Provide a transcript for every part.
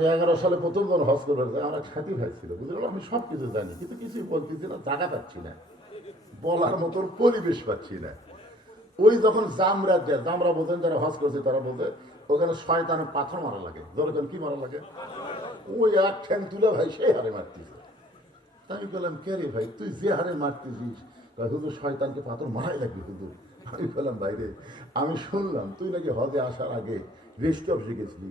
2011 সালে প্রথম জন হজ করে আমার খ্যাতি ভাই ছিল, বুঝলেন? আমি সব কিছু জানি কিন্তু কিছুই বলতেছি না, জায়গা পাচ্ছি না, বলার মতন পরিবেশ পাচ্ছি না। ওই যখন জামরা বোঝেন, যারা হজ করছে তারা বলতে ওখানে শয়তানের পাথর মারা লাগে। যখন কি মারা লাগে, ওই এক ঠ্যাং তুলে ভাই সেই হারে মারতেছে। আমি বললাম, কে রে ভাই, তুই যে হারে মারতেছিস, হুজুর শয়তানকে পাথর মারাই লাগবে হুজুর। আমি বললাম, ভাইরে আমি শুনলাম তুই নাকি হজে আসার আগে রেস্ট অফিসে গেছিলি,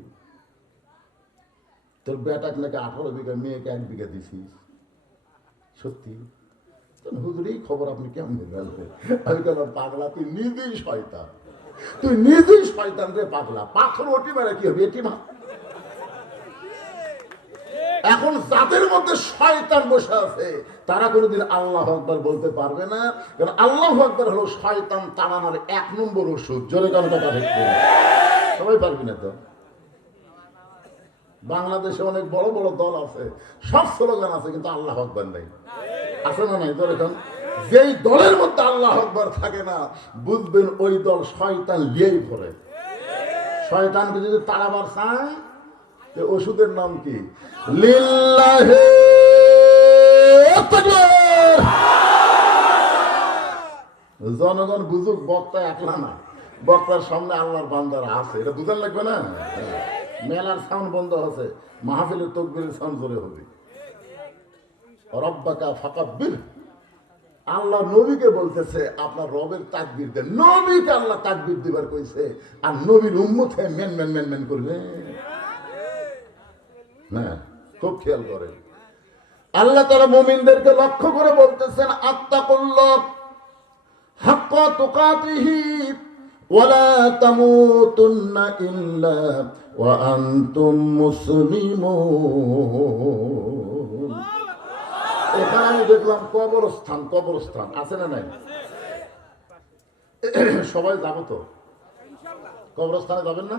তোর বেটাকে নাকি 18 বিঘা, মেয়েকে 1 বিঘা দিছিস, সত্যি? হুজুর এই খবর আপনি কেমন জানলেন? আমি বললাম, পাগলা তুই নিজেই শয়তান, তুই নিজেই শয়তান রে পাগলা। পাথর ওটি মারা কি হবে, এটি মা। এখন যাদের মধ্যে শয়তান বসে আছে তারা কোনোদিন আল্লাহ আকবার বলতে পারবে না, কারণ আল্লাহ আকবার হলো শয়তান তাড়ানোর 1 নম্বর ওষুধ। জোরে কারণ কথা ঠিক সবাই পারবি না তো। বাংলাদেশে অনেক বড় বড় দল আছে, সব স্লোগান আছে, কিন্তু আল্লাহ আকবার নাই। আছে না নাই? ধরে এখন যেই দলের মধ্যে আল্লাহ আকবার থাকে না, বুঝবেন ওই দল শয়তান লিয়েই ভরে। শয়তানকে যদি তাড়াবার চায়, ওষুধের নাম কি? লিল্লাহি তাকবীর। জনগণ বুঝুক, বক্তা একলা না, বক্তার সামনে আল্লাহর বান্দারা আছে, এটা বুঝার লাগবে না? মেলার সাউন্ড বন্ধ আছে, মাহফিলের তাকবীরের সাউন্ড জোরে হবে। রব্বাকা ফাকাব্বির। আল্লাহ নবীকে বলতেছে আপনার রবের তাকবীর দেন। নবীকে আল্লাহ তাকবীর দিবার কইছে, আর নবীর উম্মত হয়ে মেন মেন মেন মেন করবে না। খুব খেয়াল করেন, আল্লাহ তাআলা মুমিনদেরকে লক্ষ্য করে বলতেছেন, আত্তাকুল্লাহ হাক্কা তুকাতিহি ওয়ালা তামুতুন্না ইল্লা ওয়া আনতুম মুসলিমুন। এখানে আমি দেখলাম কবরস্থান, কবরস্থান আছে না নাই? সবাই যাবো তো কবরস্থানে, যাবেন না?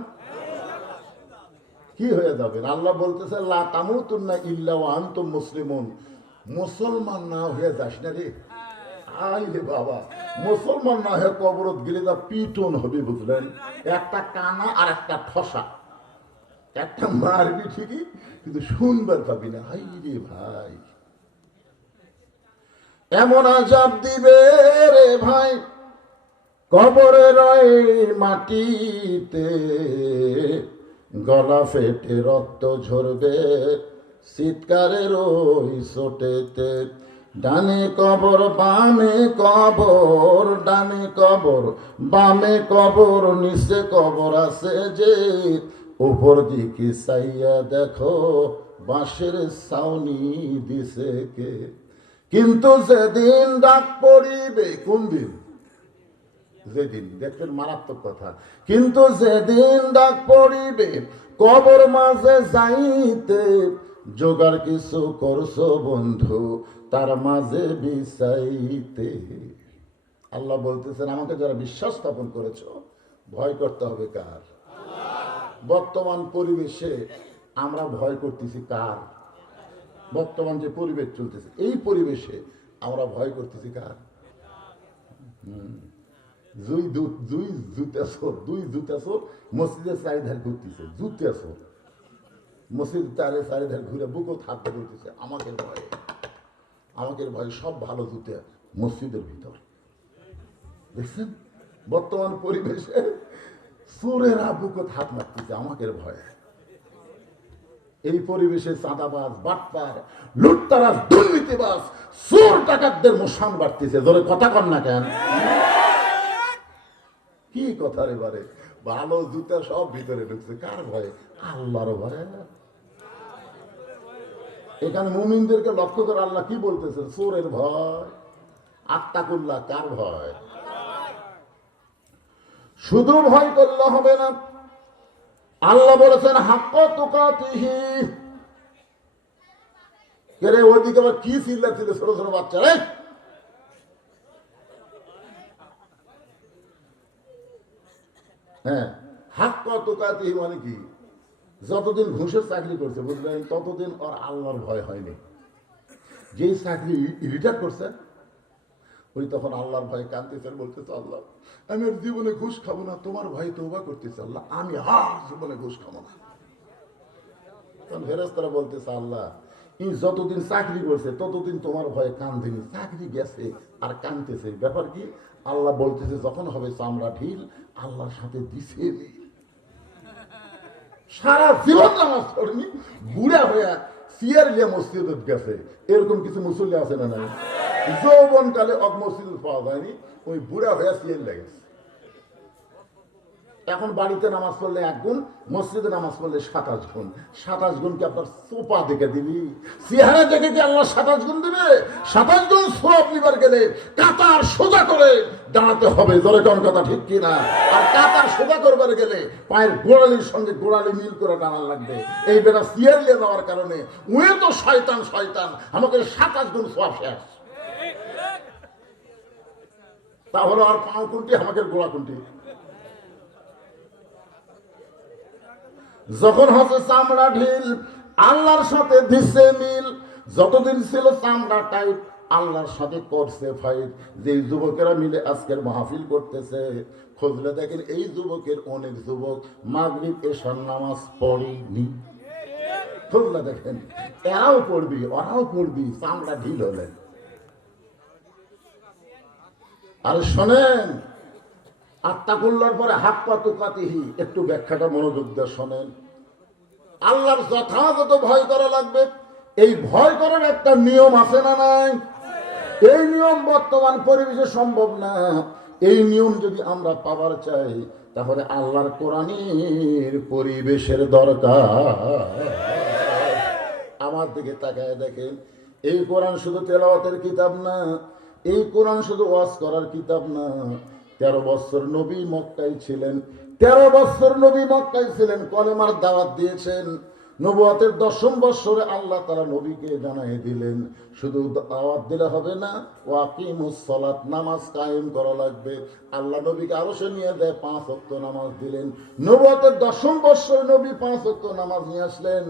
কি হয়ে যাবেন? আল্লাহ বলতেছে লা তামুতুন্না ইল্লা ওয়া আনতুম মুসলিমুন। মুসলমান না হয়ে যাস না রে। আইলে বাবা, মুসলমান না হয়ে কবরত গেলে যা পিটন হবে, বুঝলেন? একটা কানা আর একটা ঠসা, একটা মারবি ঠিকই, কিন্তু শুনবার পাবি না। হাই রে ভাই, এমন আযাব দিবে রে ভাই, কবরের ওই মাটিতে গলা ফেটে রক্ত ঝরবে, চিৎকারের ওই চোটেতে। ডানে কবর বামে কবর, ডানে কবর বামে কবর, নিচে কবর আছে যে, উপর দিকে চাইয়া দেখো বাঁশের ছাউনি দিছে কে। কিন্তু যেদিন ডাক পড়িবে, কোন দিন? যেদিন, দেখবেন মারাত্মক কথা, কিন্তু যেদিন ডাক পড়িবে কবর মাঝে যাইতে, জোগাড় কিছু করছো বন্ধু তার মাঝে বিছাইতে। আল্লাহ বলতেছেন, আমাকে যারা বিশ্বাস স্থাপন করেছো, ভয় করতে হবে কার? বর্তমান পরিবেশে আমরা ভয় করতেছি কার? বর্তমান যে পরিবেশ চলতেছে, এই পরিবেশে আমরা ভয় করতেছি কার? দুই জুতা চোর মসজিদের চারিধার ঘুরতেছে, জুতা চোর মসজিদ চারিধার ঘুরে বুকও থাকতে বলতেছে আমাকে ভয়ে, আমাকে ভয়ে। সব ভালো জুতে মসজিদের ভিতর। দেখছেন বর্তমান পরিবেশে চোরেরা বুকও থাক মারতেছে আমাকে ভয়ে। এই পরিবেশে চাঁদাবাজ, বাটপার, লুটতারাজ, দুর্নীতিবাজ, চোর ডাকাতদের মোশান বাড়তেছে। ধরে কথা কন না কেন? কি কথা রে বারে, ভালো জুতা সব ভিতরে ঢুকছে, কার ভয়ে? আল্লাহর ভয়ে। এখানে মুমিনদেরকে লক্ষ্য করে আল্লাহ কি বলতেছেন? চোরের ভয়। আত্তাকুল্লাহ, কার ভয়? শুধু ভয় করলে হবে না, আল্লাহ বলেছেন হাক্কা তুকাতিহি। রে ওইদিকে আবার কি চিল্লাচ্ছিল ছোট ছোট বাচ্চারা? হ্যাঁ, হাক্কা তুকাতিহি মানে কি? যতদিন ঘুষের চাকরি করছে, বুঝলেন, ততদিন ওর আল্লাহর ভয় হয়নি। যেই চাকরি রিটায়ার করছে, ওই তখন আল্লাহর ভয় কাঁদতেছেন, বলতেছে আল্লাহ আমি আর জীবনে ঘুষ খাবো না, তোমার ভয় তওবা করতেছে আল্লাহ, আমি আর জীবনে ঘুষ খাবো না। ফেরেশতারা বলতেছে আল্লাহ যতদিন চাকরি করছে ততদিন তোমার ভয়ে কান্দেনি, চাকরি গেছে আর কানতেছে, ব্যাপার কি? আল্লাহ বলতেছে যখন হবে চামড়া ঢিল, আল্লাহর সাথে দিছে সারা জীবন নামাজ পড়েনি, বুড়া হয়ে সিয়ার লিয়া মসজিদে গেছে। এরকম কিছু মুসল্লি আছে না নাই? যৌবনকালে মসজিদ পাওয়া যায়নি, ওই বুড়া হয়ে সিয়ার লেগেছে। এখন বাড়িতে নামাজ পড়লে 1 গুণ, মসজিদে নামাজ পড়লে 27 গুণ। 27 গুণ কি আপনার সোপা দেখে দিবি? চেহারা দেখে কি আল্লাহ 27 গুণ দিবে? 27 গুণ সওয়াব নিবার গেলে কাতার সোজা করে দাঁড়াতে হবে, জোরে কোন কথা ঠিক কিনা? আর কাতার সোজা করবার গেলে পায়ের গোড়ালির সঙ্গে গোড়ালি মিল করে দাঁড়ান লাগবে। এই বেটা সিয়ার নিয়ে যাওয়ার কারণে উয়ে তো শয়তান আমাকে 27 গুণ সওয়াব শেষ। তাহলে আর পাও কোনটি, আমাকে গোড়া কোনটি? যখন হচ্ছে চামড়া ঢিল, আল্লাহর সাথে দিচ্ছে মিল। যতদিন ছিল চামড়া টাইট, আল্লাহর সাথে করছে ফাইট। যে যুবকেরা মিলে আজকের মাহফিল করতেছে, খুঁজলে দেখেন এই যুবকের অনেক যুবক মাগরিব এশার নামাজ পড়েনি। খুঁজলে দেখেন এরাও পড়বি, ওরাও পড়বি, চামড়া ঢিল হলে। আর শোনেন, আত্মাকুল্লার পরে হাত পা তুকাতিহি, একটু ব্যাখ্যাটা মনোযোগ দিয়ে শোনেন। আল্লাহর যথাযথ ভয় করা লাগবে। এই ভয় করার একটা নিয়ম আছে না নাই? এই নিয়ম বর্তমান পরিবেশে সম্ভব না। এই নিয়ম যদি আমরা পাবার চাই, তাহলে আল্লাহর কোরআনের পরিবেশের দরকার। আমার দিকে তাকায় দেখেন, এই কোরআন শুধু তেলাওয়াতের কিতাব না, এই কোরআন শুধু ওয়াজ করার কিতাব না। 13 বছর নবী মক্কায় ছিলেন, 13 বছর নবী মক্কায় ছিলেন, কলেমার দাওয়াত দিয়েছেন। নবুয়তের 10ম বছরে আল্লাহ তাআলা নবীকে জানাই দিলেন, শুধু দাওয়াত দিলে হবে না, ওয়াকিমুস সালাত, নামাজ কায়েম করা লাগবে। আল্লাহ নবীকে আরো সে নিয়ে দেয়, 5 ওয়াক্ত নামাজ দিলেন। নবুয়তের 10ম বছরে নবী 5 ওয়াক্ত নামাজ নিয়ে আসলেন।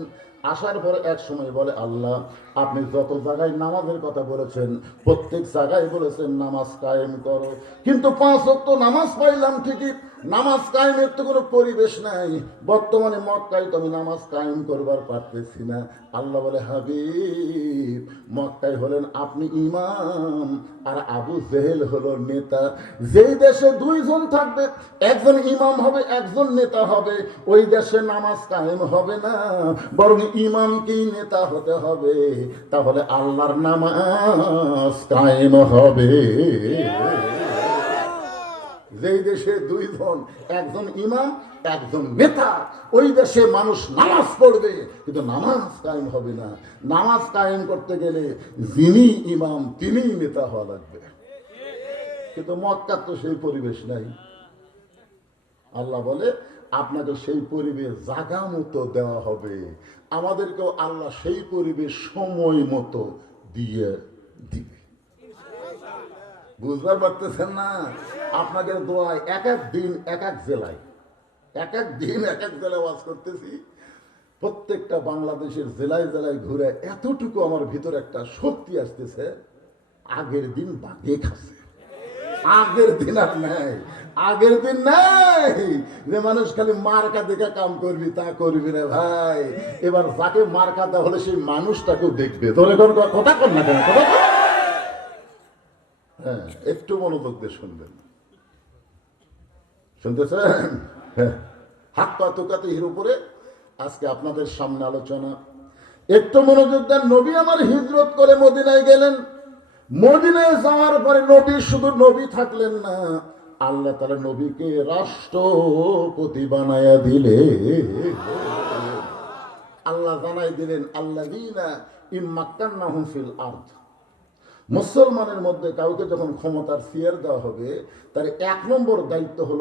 আসার পরে এক সময় বলে, আল্লাহ আপনি যত জায়গায় নামাজের কথা বলেছেন, প্রত্যেক জায়গায় বলেছেন নামাজ কায়েম করো, কিন্তু 5 ওয়াক্ত নামাজ পাইলাম ঠিকই, নামাজ কায়েমের তো কোনো পরিবেশ নাই। বর্তমানে মক্কায় তো আমি নামাজ কায়েম করবার পারতেছি না। আল্লাহ বলে, হাবিব, মক্কায় হলেন আপনি ইমাম, আর আবু জেহেল হলো নেতা। যেই দেশে 2 জন থাকবে, একজন ইমাম হবে, একজন নেতা হবে, ওই দেশে নামাজ কায়েম হবে না, বরং ইমামকেই নেতা হতে হবে। তাহলে আল্লাহর নামাজ কায়েম হবে। যেই দেশে 2 জন, একজন ইমাম একজন নেতা, ওই দেশে মানুষ নামাজ পড়বে, কিন্তু নামাজ কায়েম হবে না। নামাজ কায়েম করতে গেলে যিনি ইমাম তিনিই নেতা হওয়া লাগবে। কিন্তু মক্কার তো সেই পরিবেশ নাই। আল্লাহ বলে, আপনাকে সেই পরিবেশ জায়গা মতো দেওয়া হবে। আমাদেরকেও আল্লাহ সেই পরিবেশ সময় মতো দিয়ে দিবে। বুঝবার পারতেছেন না? আপনাদের দোয়ায় এক এক দিন এক এক জেলায় ওয়াজ করতেছি। প্রত্যেকটা বাংলাদেশের জেলায় জেলায় ঘুরে এতটুকু আমার ভিতরে একটা শক্তি আসতেছে, আগের দিন বাগে খাচ্ছে। আগের দিন আর নাই, আগের দিন নাই যে মানুষ খালি মার্কা দেখে কাম করবি, তা করবি রে ভাই। এবার যাকে মার্কা দেওয়া হলে সেই মানুষটাকেও দেখবে। তোর এখন কথা কর না কেন, কথা কর। হ্যাঁ, একটু মনোযোগ দিয়ে শুনবেন, শুনতেছেন? হ্যাঁ, হাত পা তোকাতির উপরে আজকে আপনাদের সামনে আলোচনা। একটু মনোযোগ দেন। নবী আমার হিজরত করে মদিনায় গেলেন। মদিনায় যাওয়ার পরে নবী শুধু নবী থাকলেন না, আল্লাহ তাআলা নবীকে রাষ্ট্রপতি বানায়া দিলে। আল্লাহ জানাই দিলেন, আল্লাযীনা ইম্মাক্কান্নাহুম ফিল আরদ। মুসলমানের মধ্যে কাউকে যখন ক্ষমতার চেয়ার দেওয়া হবে, তার 1 নম্বর দায়িত্ব হলো